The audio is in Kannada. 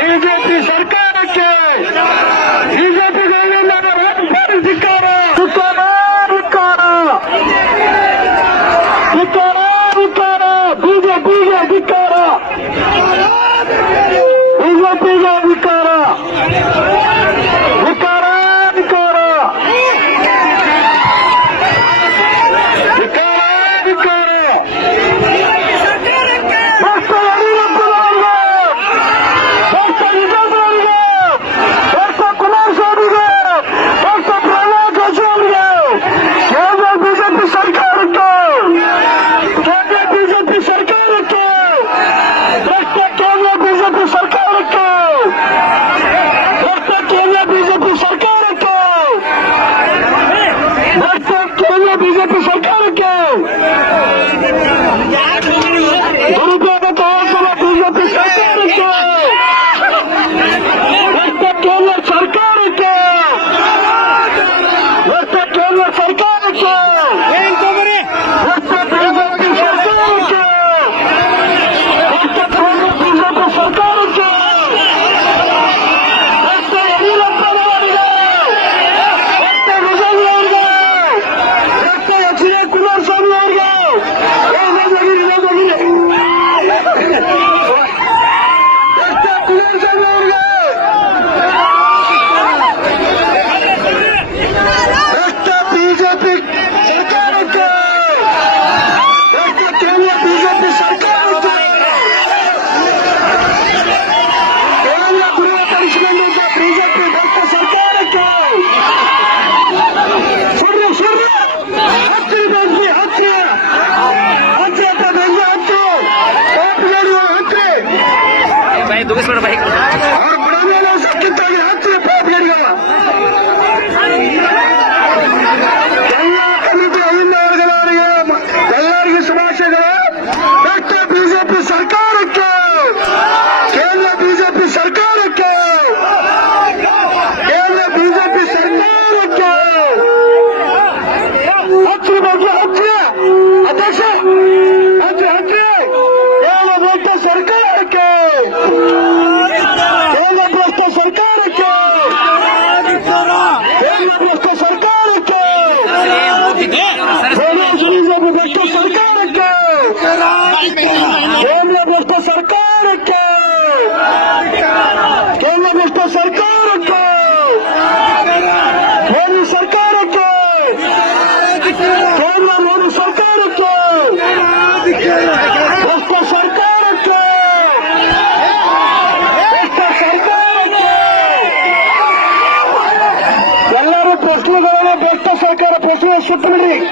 ಬಿಜೆಪಿ ಸರ್ಕಾರಕ್ಕೆ Hey! tú que es ಬೇಕು ಸರ್ಕಾರಕ್ಕೆ. ಕೇಂದ್ರ ಬೇಕು ಸರ್ಕಾರಕ್ಕೆ. ಕೇಂದ್ರ ಸರ್ಕಾರಕ್ಕೆ. ಮೋದಿ ಸರ್ಕಾರಕ್ಕೆ. ಕೇಂದ್ರ ಮೋದಿ ಸರ್ಕಾರಕ್ಕೆ. ಬೇಕು ಸರ್ಕಾರಕ್ಕೆ. ಬೇಕು ಸರ್ಕಾರಕ್ಕೆ. ಎಲ್ಲರೂ ಪ್ರಶ್ನೆಗಳನ್ನು ಬೇಕು পশু শ্রমিক